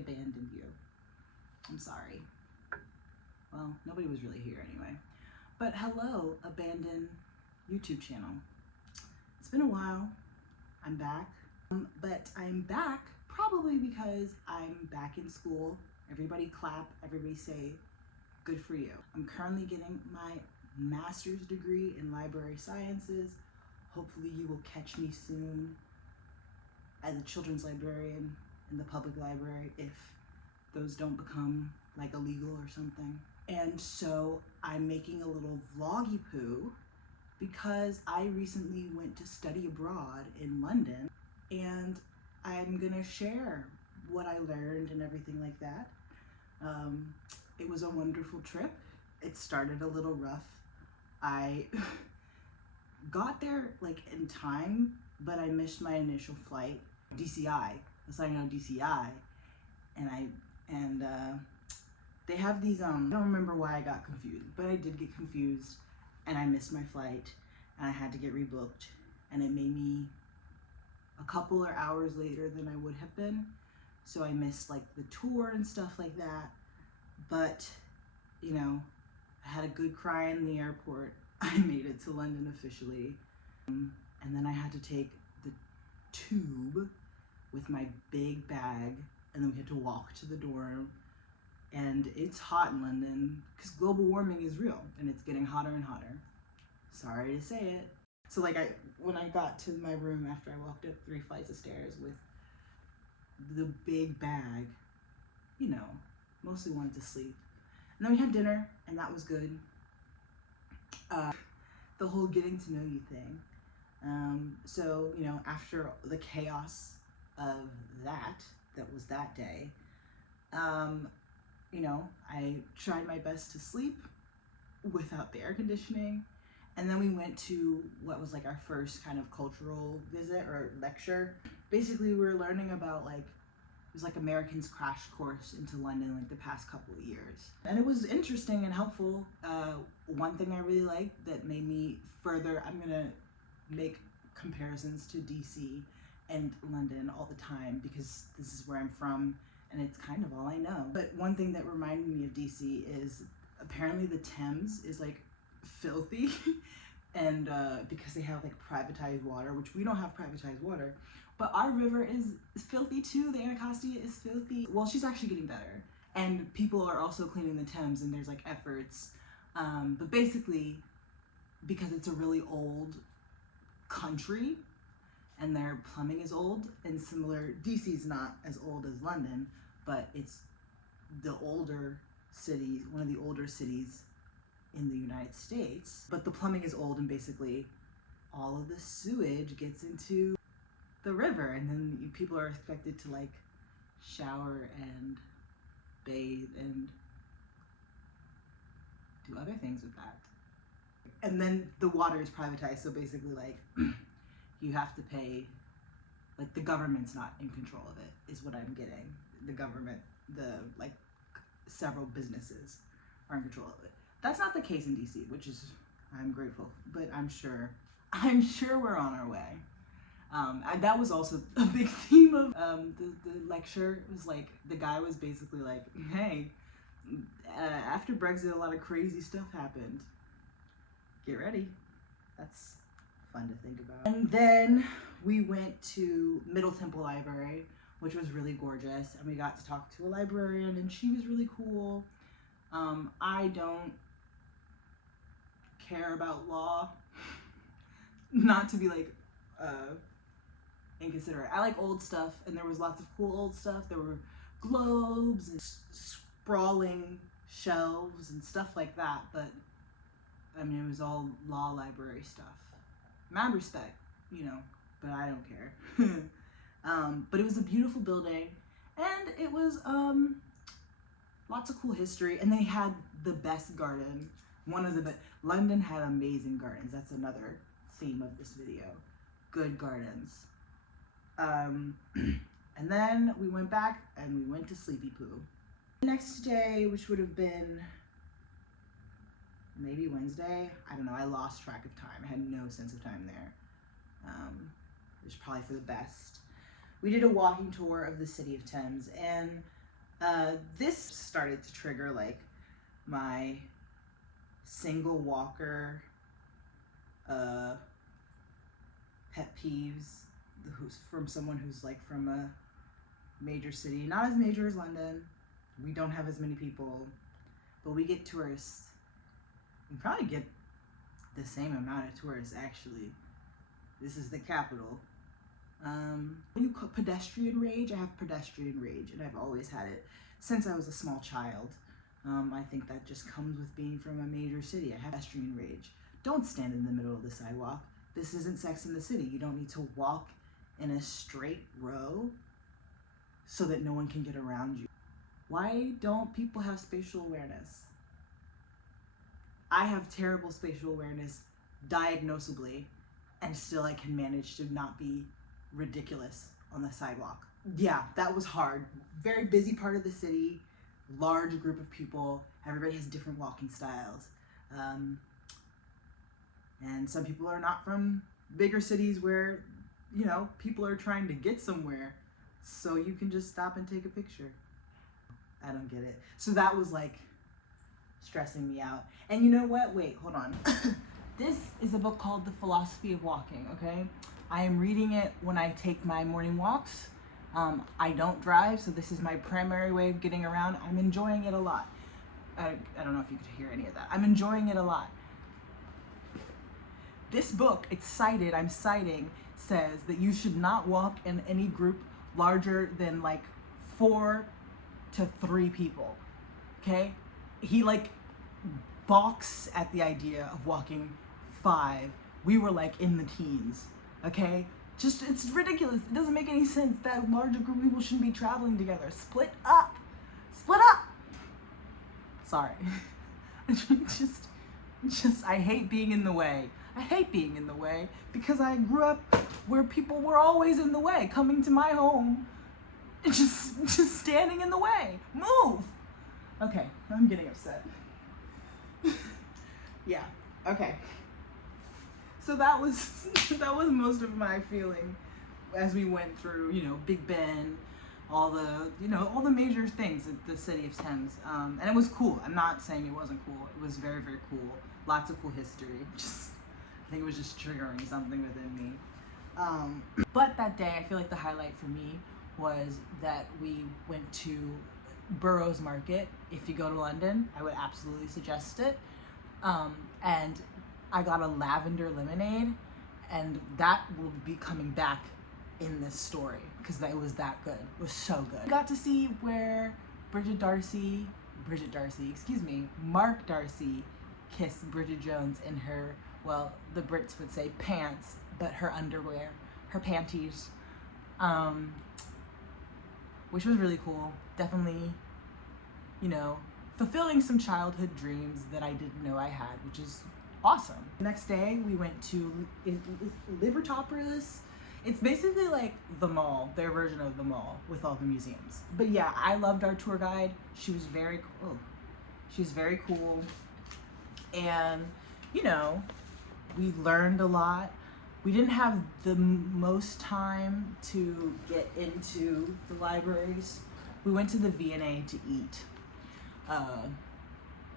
abandoned you. I'm sorry. Well, nobody was really here anyway. But hello, abandoned YouTube channel. It's been a while. I'm back. But I'm back probably because I'm back in school. Everybody clap, everybody say, good for you. I'm currently getting my master's degree in library sciences. Hopefully you will catch me soon as a children's librarian in the public library if those don't become like illegal or something. And so I'm making a little vloggy poo because I recently went to study abroad in London, and I'm gonna share what I learned and everything like that. It was a wonderful trip. It started a little rough. I got there like in time, but I missed my initial flight. DCI, that's how I know DCI, and they have these, I don't remember why I got confused, but I did get confused and I missed my flight and I had to get rebooked, and it made me a couple of hours later than I would have been. So I missed like the tour and stuff like that. But, you know, I had a good cry in the airport. I made it to London officially. And then I had to take the tube with my big bag, and then we had to walk to the dorm. And it's hot in London because global warming is real and it's getting hotter and hotter. Sorry to say it. So like when I got to my room after I walked up 3 flights of stairs with the big bag, you know, mostly wanted to sleep. And then we had dinner and that was good. The whole getting to know you thing. So, you know, after the chaos of that was that day, you know, I tried my best to sleep without the air conditioning. And then we went to what was like our first kind of cultural visit or lecture. Basically, we were learning about like, it was like Americans crash course into London like the past couple of years. And it was interesting and helpful. One thing I really liked that made me further, I'm gonna make comparisons to DC and London all the time because this is where I'm from and it's kind of all I know. But one thing that reminded me of DC is apparently the Thames is like filthy and because they have like privatized water, which we don't have privatized water, but our river is filthy too. The Anacostia is filthy. Well, she's actually getting better, and people are also cleaning the Thames, and there's like efforts, but basically because it's a really old country and their plumbing is old, and similar, DC's not as old as London, but it's the older city, one of the older cities in the United States, but the plumbing is old, and basically all of the sewage gets into the river, and then people are expected to like shower and bathe and do other things with that. And then the water is privatized, so basically like you have to pay, like the government's not in control of it, is what I'm getting. The government, like several businesses are in control of it. That's not the case in DC, which is, I'm grateful, but I'm sure we're on our way. And that was also a big theme of the lecture. It was like, the guy was basically like, hey, after Brexit, a lot of crazy stuff happened. Get ready. That's fun to think about. And then we went to Middle Temple Library, which was really gorgeous, and we got to talk to a librarian, and she was really cool. I don't care about law, not to be like inconsiderate. I like old stuff, and there was lots of cool old stuff. There were globes and sprawling shelves and stuff like that, but I mean, it was all law library stuff. Mad respect, you know, but I don't care. But it was a beautiful building, and it was lots of cool history, and they had the best garden. One of the best. London had amazing gardens. That's another theme of this video. Good gardens. And then we went back and we went to Sleepy Poo. The next day, which would have been maybe Wednesday, I don't know, I lost track of time. I had no sense of time there. It was probably for the best. We did a walking tour of the city of Thames, and This started to trigger like my single walker pet peeves, who's from someone who's like from a major city, not as major as London. We don't have as many people, but we get tourists. We probably get the same amount of tourists actually. This is the capital. What do you call pedestrian rage? I have pedestrian rage, and I've always had it since I was a small child. I think that just comes with being from a major city. I have pedestrian rage. Don't stand in the middle of the sidewalk. This isn't Sex in the City. You don't need to walk in a straight row so that no one can get around you. Why don't people have spatial awareness? I have terrible spatial awareness, diagnosably, and still I can manage to not be ridiculous on the sidewalk. Yeah, that was hard. Very busy part of the city, large group of people. Everybody has different walking styles. And some people are not from bigger cities where, you know, people are trying to get somewhere. So you can just stop and take a picture. I don't get it. So that was like stressing me out. And you know what? Wait, hold on. This is a book called The Philosophy of Walking, okay? I am reading it when I take my morning walks. I don't drive, so this is my primary way of getting around. I'm enjoying it a lot. I don't know if you could hear any of that. I'm enjoying it a lot. This book, I'm citing, says that you should not walk in any group larger than like 4 to 3 people, okay? He like balks at the idea of walking 5. We were like in the teens, okay? Just, it's ridiculous. It doesn't make any sense that larger group of people shouldn't be traveling together. Split up. Split up. Sorry. just, I hate being in the way. I hate being in the way because I grew up where people were always in the way, coming to my home, and just standing in the way. Move. Okay, I'm getting upset. Yeah, okay. So that was most of my feeling as we went through, you know, Big Ben, all the major things at the city of Thames. And it was cool. I'm not saying it wasn't cool. It was very, very cool. Lots of cool history. I think it was just triggering something within me. But that day, I feel like the highlight for me was that we went to Burroughs Market. If you go to London, I would absolutely suggest it. And I got a lavender lemonade, and that will be coming back in this story because it was that good. It was so good. I got to see where Mark Darcy kissed Bridget Jones in her, well, the Brits would say pants, but her underwear, her panties, which was really cool. Definitely, you know, fulfilling some childhood dreams that I didn't know I had, which is awesome. The next day we went to Livertopolis. It's basically like the mall, their version of the mall with all the museums. But yeah, I loved our tour guide. She was very cool. She's very cool. And, you know, we learned a lot. We didn't have the most time to get into the libraries. We went to the V&A to eat.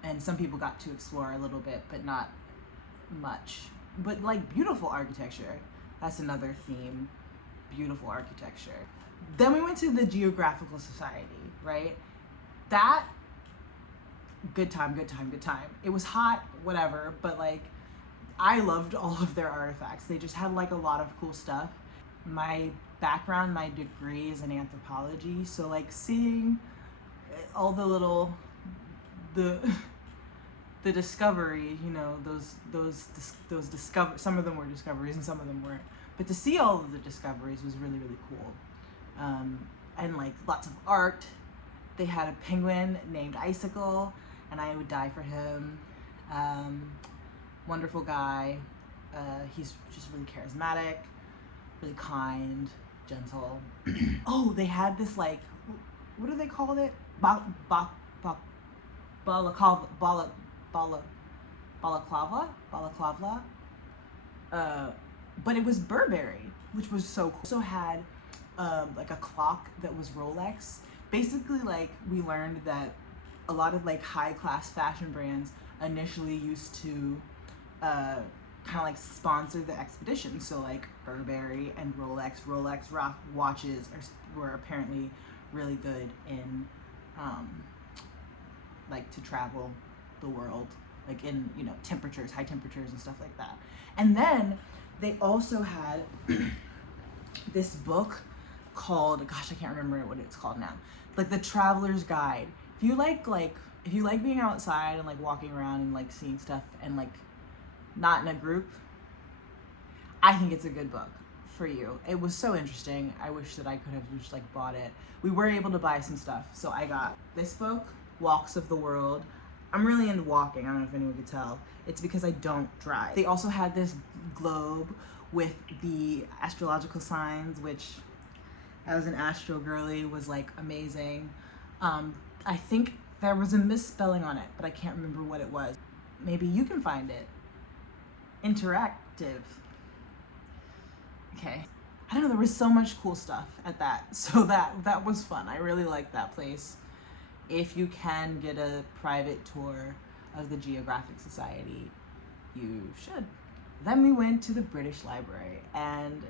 And some people got to explore a little bit, but not much. But like beautiful architecture. That's another theme. Beautiful architecture. Then we went to the Geographical Society, right? That, good time. It was hot, whatever, but like, I loved all of their artifacts. They just had like a lot of cool stuff. My background, my degree is in anthropology, so like seeing all the little, the discovery, you know, those some of them were discoveries and some of them weren't. But to see all of the discoveries was really, really cool. And like lots of art. They had a penguin named Icicle, and I would die for him. Wonderful guy. He's just really charismatic, really kind, gentle. Oh, they had this like, what do they call it? Balaclava. But it was Burberry, which was so cool. Also had like a clock that was Rolex. basically like we learned that a lot of like high class fashion brands initially used to kind of like sponsor the expedition. So like Burberry and Rolex rock watches were apparently really good in like to travel the world, like in, you know, temperatures, high temperatures and stuff like that. And then they also had this book called, gosh, I can't remember what it's called now, like the Traveler's Guide. If you like being outside and like walking around and like seeing stuff and like not in a group, I think it's a good book for you. It was so interesting. I wish that I could have just like bought it. We were able to buy some stuff, so I got this book, Walks of the World. I'm really into walking. I don't know if anyone could tell. It's because I don't drive. They also had this globe with the astrological signs, which as an astro girly was like amazing. I think there was a misspelling on it, but I can't remember what it was. Maybe you can find it. Interactive. Okay. I don't know, there was so much cool stuff at that. So that was fun. I really liked that place. If you can get a private tour of the Geographic Society, you should. Then we went to the British Library, and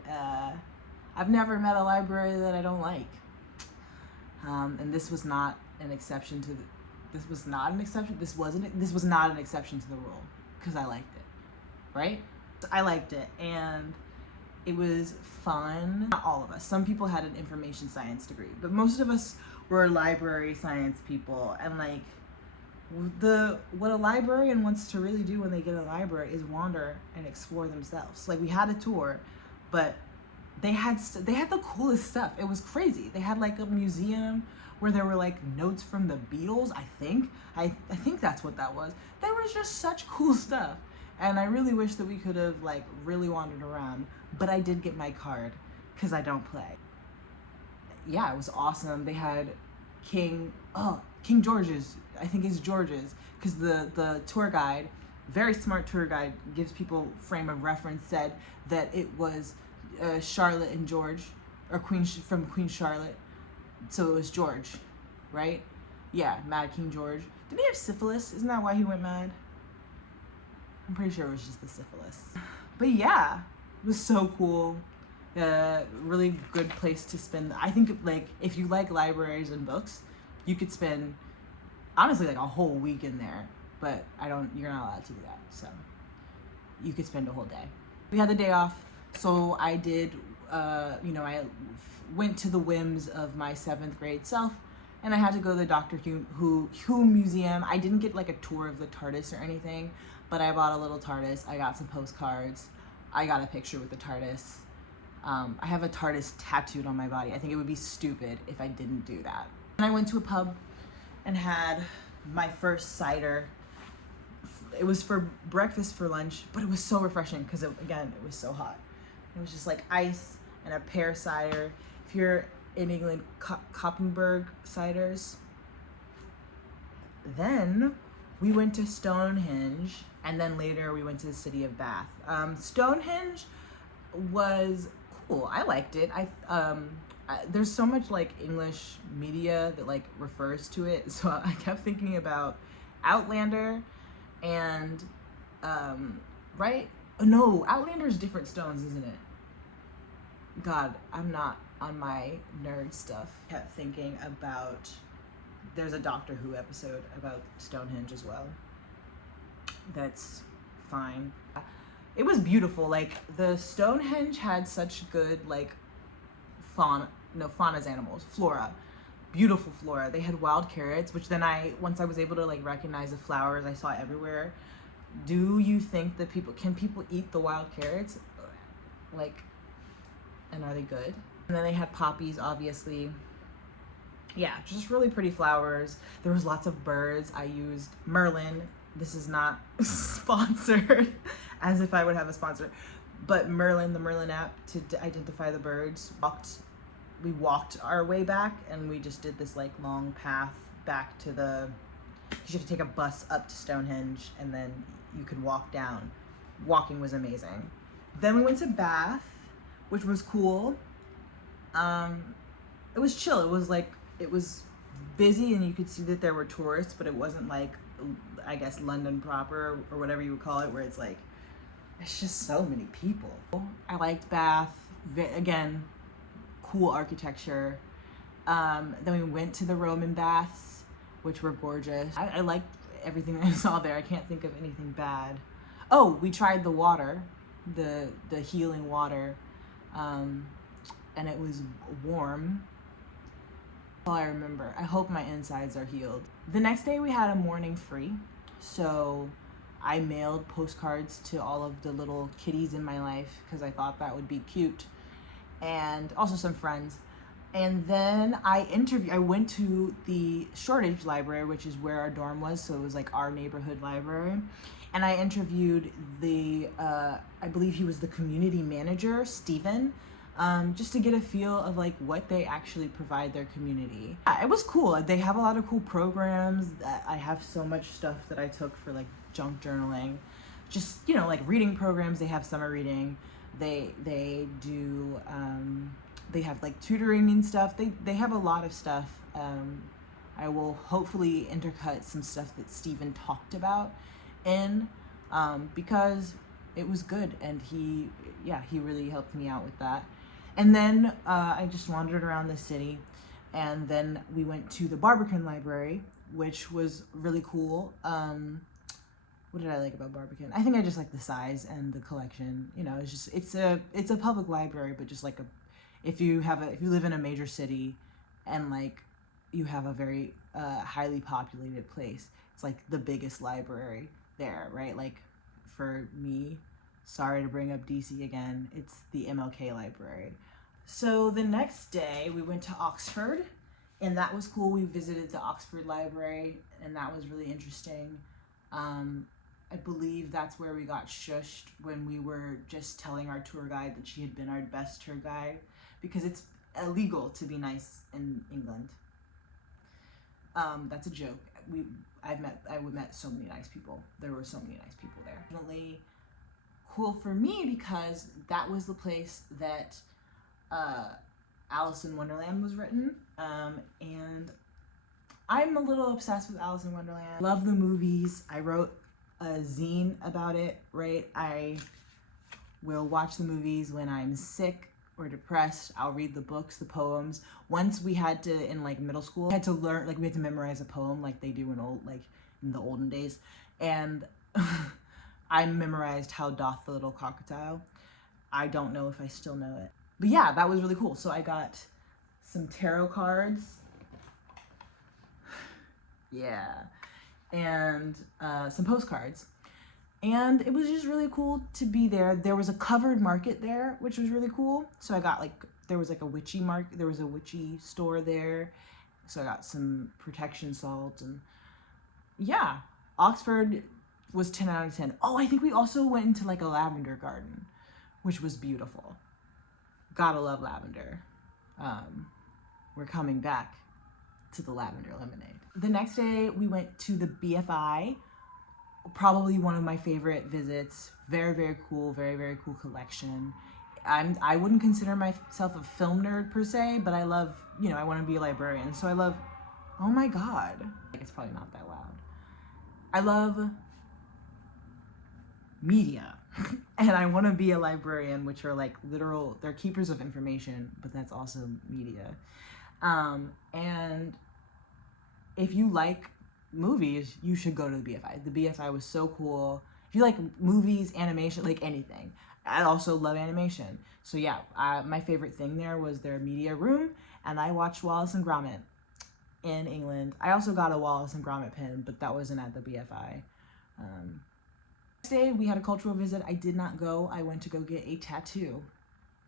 I've never met a library that I don't like. And this was not an exception to this was not an exception to the rule, because I liked it, right? I liked it, and it was fun. Not all of us. Some people had an information science degree, but most of us were library science people. And like what a librarian wants to really do when they get a library is wander and explore themselves. Like we had a tour, but they had the coolest stuff. It was crazy. They had like a museum where there were like notes from the Beatles. I think that's what that was. There was just such cool stuff. And I really wish that we could have like really wandered around, but I did get my card because I don't play. Yeah, it was awesome. They had King George's, I think it's George's, because the tour guide, very smart tour guide, gives people frame of reference, said that it was Charlotte and George, or from Queen Charlotte, so it was George, right? Yeah, Mad King George. Did he have syphilis? Isn't that why he went mad? I'm pretty sure it was just the syphilis. But yeah, it was so cool. Really good place to spend. I think like if you like libraries and books, you could spend honestly like a whole week in there. But you're not allowed to do that. So you could spend a whole day. We had the day off, so I did. I went to the whims of my 7th grade self, and I had to go to the Doctor Who museum. I didn't get like a tour of the TARDIS or anything, but I bought a little TARDIS. I got some postcards. I got a picture with the TARDIS. I have a TARDIS tattooed on my body. I think it would be stupid if I didn't do that. And I went to a pub and had my first cider. It was for breakfast, for lunch, but it was so refreshing because, again, it was so hot. It was just like ice and a pear cider. If you're in England, Koppenberg ciders. Then we went to Stonehenge, and then later we went to the city of Bath. Stonehenge was cool. I liked it. There's so much like English media that like refers to it, so I kept thinking about Outlander and right? No, Outlander's different stones, isn't it? God, I'm not on my nerd stuff. Kept thinking about, there's a Doctor Who episode about Stonehenge as well. That's fine. It was beautiful. Like the Stonehenge had such good like fauna's animals, flora, beautiful flora. They had wild carrots, which then once I was able to like recognize the flowers I saw everywhere. Do you think that can people eat the wild carrots? Like, and are they good? And then they had poppies, obviously. Yeah, just really pretty flowers. There was lots of birds. I used Merlin. This is not sponsored, as if I would have a sponsor, but Merlin, the Merlin app, to identify the birds. We walked our way back, and we just did this like long path back to you have to take a bus up to Stonehenge, and then you could walk down. Walking was amazing. Then we went to Bath, which was cool. It was chill. It was busy and you could see that there were tourists, but it wasn't like, I guess, London proper or whatever you would call it, where it's like, it's just so many people. I liked Bath. Again, cool architecture. Then we went to the Roman baths, which were gorgeous. I liked everything I saw there. I can't think of anything bad. Oh, we tried the water, the healing water, and it was warm. That's all I remember. I hope my insides are healed. The next day we had a morning free, so I mailed postcards to all of the little kitties in my life because I thought that would be cute, and also some friends. And then I went to the Shoreditch Library, which is where our dorm was, so it was like our neighborhood library. And I interviewed I believe he was the community manager, Stephen, just to get a feel of like what they actually provide their community. It was cool. They have a lot of cool programs. I have so much stuff that I took for like junk journaling. Just, you know, like reading programs. They have summer reading. They do, they have like tutoring and stuff. They have a lot of stuff. I will hopefully intercut some stuff that Stephen talked about in, because it was good, and he really helped me out with that. And then I just wandered around the city, and then we went to the Barbican Library, which was really cool. What did I like about Barbican? I think I just like the size and the collection. You know, it's a public library, but just like if you live in a major city and like you have a very highly populated place, it's like the biggest library there, right? Like for me, sorry to bring up DC again, it's the MLK library. So the next day we went to Oxford, and that was cool. We visited the Oxford Library, and that was really interesting. I believe that's where we got shushed when we were just telling our tour guide that she had been our best tour guide, because it's illegal to be nice in England. That's a joke. I met so many nice people. There were so many nice people there. Definitely cool for me because that was the place that Alice in Wonderland was written, and I'm a little obsessed with Alice in Wonderland. Love the movies. I wrote a zine about it, right? I will watch the movies when I'm sick or depressed. I'll read the books, the poems. Once we had to, in like middle school, we had to learn, like we had to memorize a poem like they do in the olden days. And I memorized How Doth the Little Crocodile. I don't know if I still know it. But yeah, that was really cool. So I got some tarot cards. Yeah. And some postcards. And it was just really cool to be there. There was a covered market there, which was really cool. So I got there was a witchy market. There was a witchy store there. So I got some protection salt, and yeah, Oxford was 10 out of 10. Oh, I think we also went into like a lavender garden, which was beautiful. Gotta love lavender. We're coming back to the lavender lemonade. The next day we went to the BFI. Probably one of my favorite visits. Very, very cool, very, very cool collection. I wouldn't consider myself a film nerd per se, but I love, you know, I want to be a librarian. So I love, oh my God. It's probably not that loud. I love media. And I want to be a librarian, which are like literal, they're keepers of information, but that's also media. And if you like movies, you should go to the BFI. The BFI was so cool. If you like movies, animation, like anything. I also love animation. So yeah, my favorite thing there was their media room, and I watched Wallace and Gromit in England. I also got a Wallace and Gromit pin, but that wasn't at the BFI. Next day, we had a cultural visit. I did not go. I went to go get a tattoo,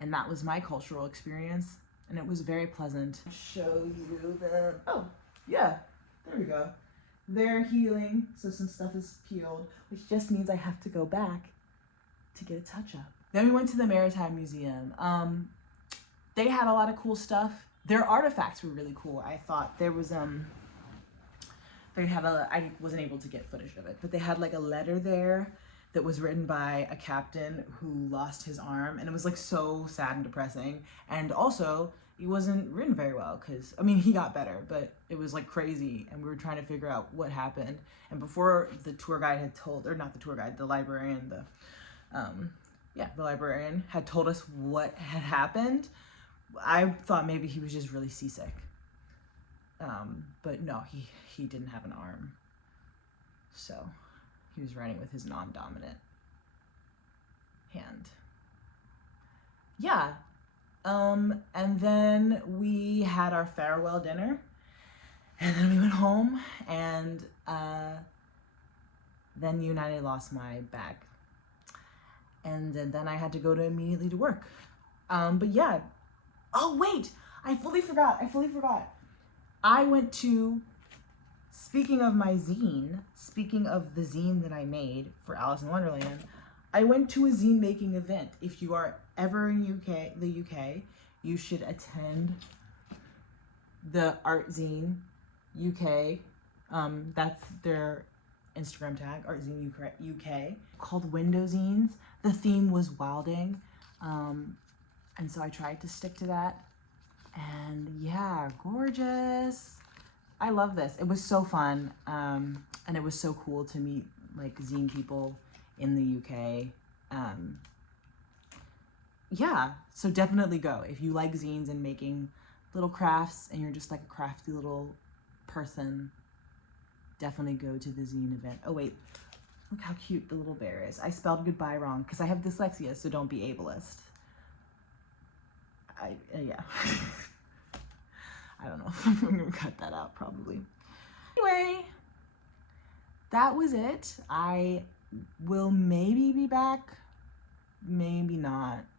and that was my cultural experience, and it was very pleasant. Show you the, oh, yeah, there we go. They're healing, so some stuff is peeled, which just means I have to go back to get a touch-up. Then we went to the Maritime Museum. They had a lot of cool stuff. Their artifacts were really cool. I thought there was, I wasn't able to get footage of it, but they had like a letter there that was written by a captain who lost his arm, and it was like so sad and depressing. And also, it wasn't written very well because, I mean, he got better, but it was like crazy and we were trying to figure out what happened. And before the tour guide had told, or not the tour guide, the librarian, the librarian had told us what had happened, I thought maybe he was just really seasick. But no, he didn't have an arm. So he was writing with his non-dominant hand. Yeah. And then we had our farewell dinner, and then we went home, and then United lost my bag. And then I had to go immediately to work. But yeah. Oh, wait, I fully forgot. I went to, speaking of my zine, speaking of the zine that I made for Alice in Wonderland, I went to a zine making event. If you are ever in the UK, you should attend the Art Zine UK. That's their Instagram tag, Art Zine UK, called Window Zines. The theme was wilding, and so I tried to stick to that. And yeah, gorgeous. I love this. It was so fun, and it was so cool to meet like zine people in the UK. Yeah, so definitely go. If you like zines and making little crafts and you're just like a crafty little person, definitely go to the zine event. Oh wait, look how cute the little bear is. I spelled goodbye wrong because I have dyslexia, so don't be ableist. Yeah. I don't know. I'm gonna cut that out probably. Anyway, that was it. I will maybe be back, maybe not.